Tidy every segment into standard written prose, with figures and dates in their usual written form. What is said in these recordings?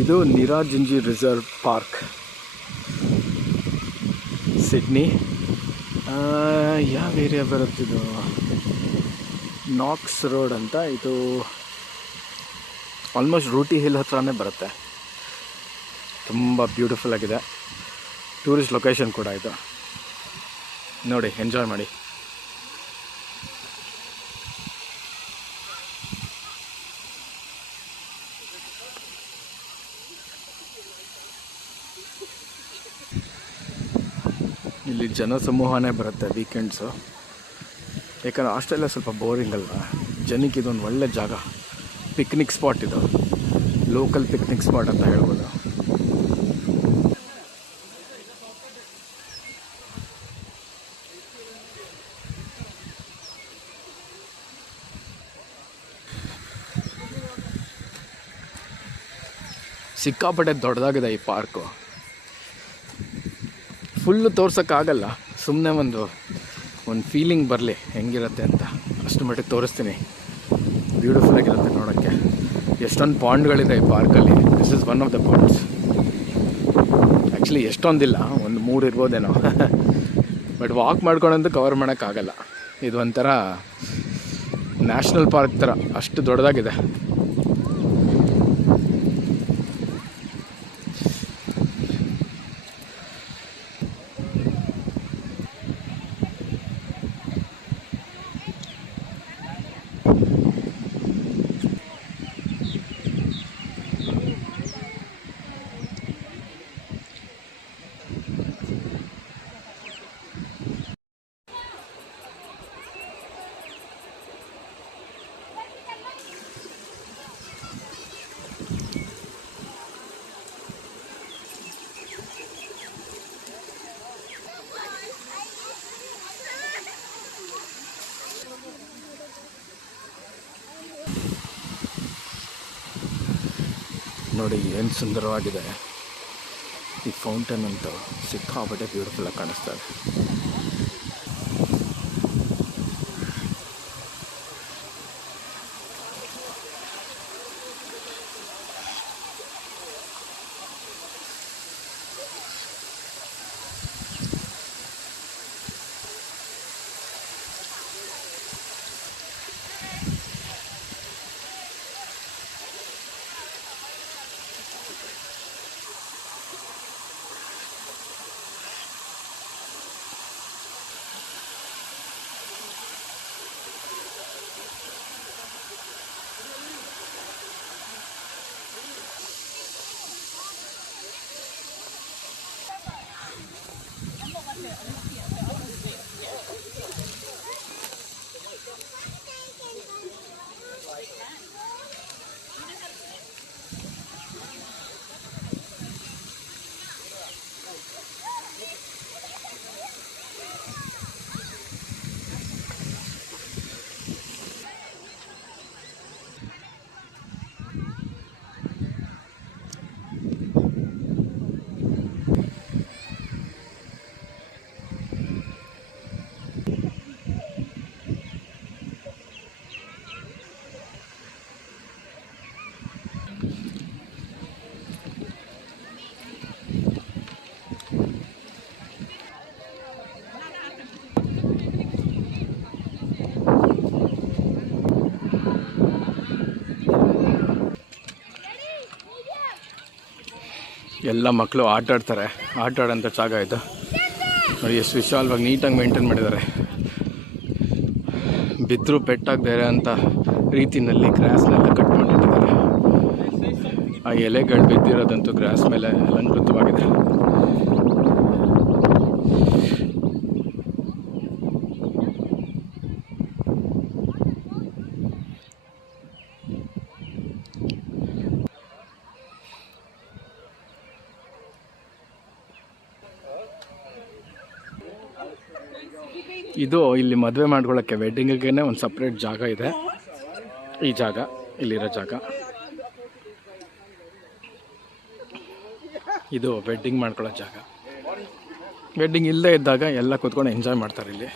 ಇದು ನಿರಾಜಿಂಜಿ reserve park, Sydney. ಯಾವ area ಬರುತ್ತಿದು? Knox road ಅಂತ. ಇದು ಆಲ್ಮೋಸ್ಟ್ ರೂಟಿ ಹಿಲ್ ಹತ್ರನೇ ಬರುತ್ತೆ. ತುಂಬ ಬ್ಯೂಟಿಫುಲ್ ಆಗಿದೆ. ಟೂರಿಸ್ಟ್ ಲೊಕೇಶನ್ ಕೂಡ ಇದು. ನೋಡಿ, ಎಂಜಾಯ್ ಮಾಡಿ. ಇಲ್ಲಿ ಜನಸಮೂಹನೇ ಬರುತ್ತೆ ವೀಕೆಂಡ್ಸು. ಯಾಕಂದರೆ ಆಸ್ಟ್ರೇಲಿಯಾ ಸ್ವಲ್ಪ ಬೋರಿಂಗ್ ಅಲ್ವಾ, ಜನಕ್ಕೆ ಇದೊಂದು ಒಳ್ಳೆ ಜಾಗ. ಪಿಕ್ನಿಕ್ ಸ್ಪಾಟ್ ಇದು, ಲೋಕಲ್ ಪಿಕ್ನಿಕ್ ಸ್ಪಾಟ್ ಅಂತ ಹೇಳ್ಬೋದು. ಸಿಕ್ಕಾಪಟ್ಟೆ ದೊಡ್ಡದಾಗಿದೆ ಈ ಪಾರ್ಕು. ಫುಲ್ಲು ತೋರ್ಸೋಕ್ಕಾಗಲ್ಲ, ಸುಮ್ಮನೆ ಒಂದು ಫೀಲಿಂಗ್ ಬರಲಿ ಹೆಂಗಿರುತ್ತೆ ಅಂತ ಅಷ್ಟು ಮಟ್ಟಿಗೆ ತೋರಿಸ್ತೀನಿ. ಬ್ಯೂಟಿಫುಲ್ ಆಗಿರುತ್ತೆ ನೋಡೋಕ್ಕೆ. ಎಷ್ಟೊಂದು ಪಾಂಡ್ಗಳಿದೆ ಈ ಪಾರ್ಕಲ್ಲಿ. This is one of the ponds. Actually ಎಷ್ಟೊಂದಿಲ್ಲ, ಒಂದು 3 ಇರ್ಬೋದೇನೋ. ಬಟ್ ವಾಕ್ ಮಾಡ್ಕೊಂಡಂತೂ ಕವರ್ ಮಾಡೋಕ್ಕಾಗಲ್ಲ. ಇದು ಒಂಥರ ನ್ಯಾಷನಲ್ ಪಾರ್ಕ್ ಥರ, ಅಷ್ಟು ದೊಡ್ಡದಾಗಿದೆ. ನೋಡಿ ಏನು ಸುಂದರವಾಗಿದೆ ಈ ಫೌಂಟೇನ್ ಅಂತೂ. ಸಿಕ್ಕಾಪಟ್ಟೆ ಬ್ಯೂಟಿಫುಲ್ಲಾಗಿ ಕಾಣಿಸ್ತಾ ಇದೆ. ಎಲ್ಲ ಮಕ್ಕಳು ಆಟ ಆಡೋಂಥ ಜಾಗ ಇದು. ನೋಡಿ ಎಷ್ಟು ವಿಶಾಲವಾಗಿ ನೀಟಾಗಿ ಮೇಂಟೈನ್ ಮಾಡಿದ್ದಾರೆ. ಬಿದ್ದರೂ ಪೆಟ್ಟಾಗದೇ ಇರೋ ಅಂಥ ರೀತಿಯಲ್ಲಿ ಗ್ರಾಸ್ನೆಲ್ಲ ಕಟ್ ಮಾಡಿಟ್ಟಿದ್ದಾರೆ. ಆ ಎಲೆಗಳು ಬಿದ್ದಿರೋದಂತೂ ಗ್ರಾಸ್ ಮೇಲೆ ಅಲಂಕೃತವಾಗಿದೆ. ಇದು ಇಲ್ಲಿ ಮದುವೆ ಮಾಡ್ಕೊಳ್ಳೋಕ್ಕೆ ವೆಡ್ಡಿಂಗಿಗೆ ಒಂದು ಸಪ್ರೇಟ್ ಜಾಗ ಇದೆ. ಈ ಜಾಗ, ಇಲ್ಲಿರೋ ಜಾಗ ಇದು ವೆಡ್ಡಿಂಗ್ ಮಾಡ್ಕೊಳ್ಳೋ ಜಾಗ. ವೆಡ್ಡಿಂಗ್ ಇಲ್ಲದೇ ಇದ್ದಾಗ ಎಲ್ಲ ಕೂತ್ಕೊಂಡು ಎಂಜಾಯ್ ಮಾಡ್ತಾರೆ ಇಲ್ಲಿ.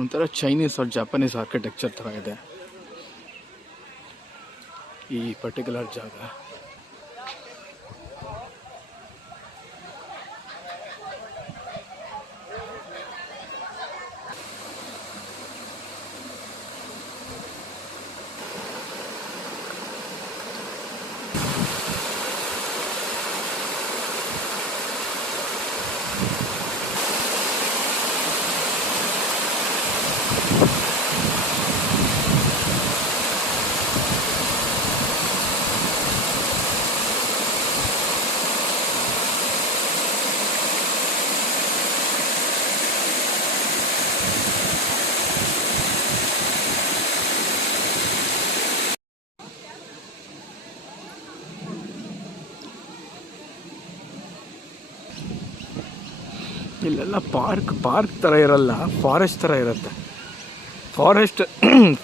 ಒಂಥರ ಚೈನೀಸ್ ಆರ್ ಜಾಪನೀಸ್ ಆರ್ಕಿಟೆಕ್ಚರ್ ಥರ ಇದೆ ಈ ಪರ್ಟಿಕ್ಯುಲರ್ ಜಾಗ. ಇಲ್ಲೆಲ್ಲ ಪಾರ್ಕ್ ಥರ ಇರಲ್ಲ, ಫಾರೆಸ್ಟ್ ಥರ ಇರುತ್ತೆ.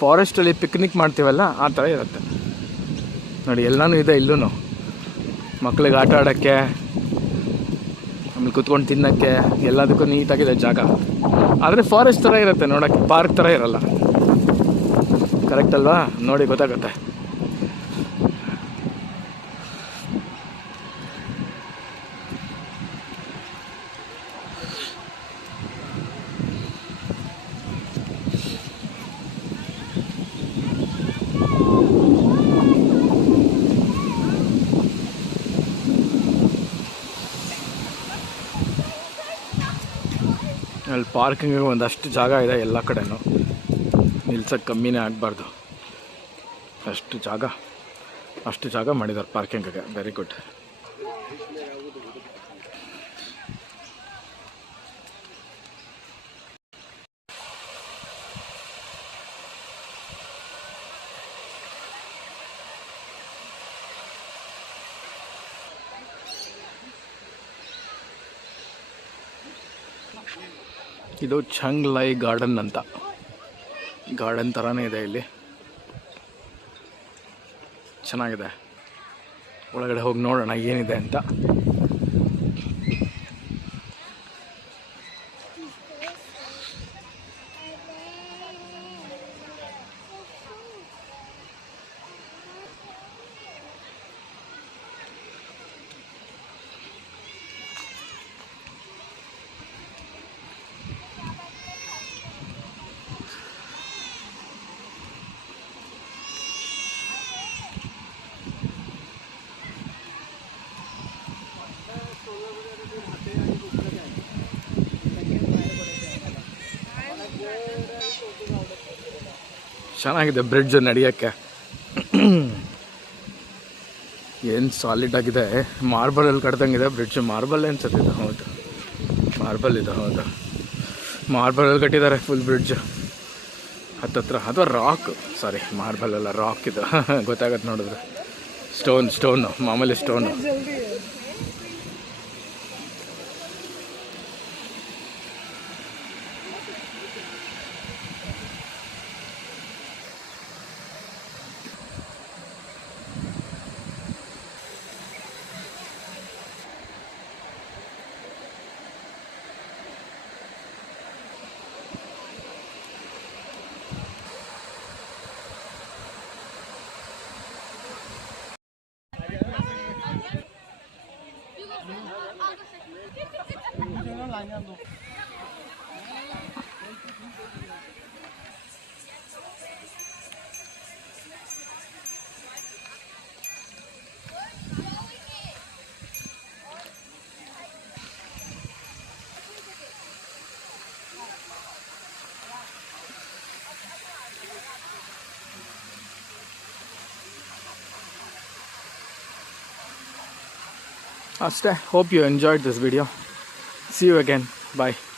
ಫಾರೆಸ್ಟಲ್ಲಿ ಪಿಕ್ನಿಕ್ ಮಾಡ್ತೀವಲ್ಲ ಆ ಥರ ಇರುತ್ತೆ ನೋಡಿ. ಎಲ್ಲನೂ ಇದೆ ಇಲ್ಲೂ, ಮಕ್ಳಿಗೆ ಆಟ ಆಡೋಕ್ಕೆ, ಆಮೇಲೆ ಕುತ್ಕೊಂಡು ತಿನ್ನೋಕ್ಕೆ, ಎಲ್ಲದಕ್ಕೂ ನೀಟಾಗಿದೆ ಜಾಗ. ಆದರೆ ಫಾರೆಸ್ಟ್ ಥರ ಇರುತ್ತೆ ನೋಡೋಕ್ಕೆ, ಪಾರ್ಕ್ ಥರ ಇರಲ್ಲ. ಕರೆಕ್ಟ್ ಅಲ್ವಾ? ನೋಡಿ ಗೊತ್ತಾಗುತ್ತೆ. ಅಲ್ಲಿ ಪಾರ್ಕಿಂಗಿಗೆ ಒಂದಷ್ಟು ಜಾಗ ಇದೆ, ಎಲ್ಲ ಕಡೆನೂ ನಿಲ್ಸೋಕ್ಕೆ ಕಮ್ಮಿನೇ ಆಗಬಾರ್ದು. ಅಷ್ಟು ಜಾಗ ಮಾಡಿದ್ದಾರೆ ಪಾರ್ಕಿಂಗಿಗೆ. Very good. ಇದು ಛಂಗ್ ಲೈ ಗಾರ್ಡನ್ ಅಂತ, ಗಾರ್ಡನ್ ಥರನೇ ಇದೆ ಇಲ್ಲಿ, ಚೆನ್ನಾಗಿದೆ. ಒಳಗಡೆ ಹೋಗಿ ನೋಡೋಣ ಏನಿದೆ ಅಂತ. ಚೆನ್ನಾಗಿದೆ ಬ್ರಿಡ್ಜ್ ನಡೆಯೋಕ್ಕೆ. ಏನು ಸಾಲಿಡ್ ಆಗಿದೆ, ಮಾರ್ಬಲಲ್ಲಿ ಕಟ್ದಂಗಿದೆ ಬ್ರಿಡ್ಜ್. ಮಾರ್ಬಲ್ ಅನ್ಸುತ್ತೆ ಇದು. ಹೌದು, ಮಾರ್ಬಲ್ ಇದು. ಹೌದು, ಮಾರ್ಬಲಲ್ಲಿ ಕಟ್ಟಿದ್ದಾರೆ ಫುಲ್ ಬ್ರಿಡ್ಜ್. ಹತ್ತತ್ರ ಅಥವಾ ರಾಕ್, ಸಾರಿ ಮಾರ್ಬಲ್ ಅಲ್ಲ, ರಾಕ್ ಇದು. ಗೊತ್ತಾಗತ್ತೆ ನೋಡಿದ್ರೆ. ಸ್ಟೋನು, ಮಾಮೂಲಿ stone. Hope you enjoyed this video. See you again. Bye.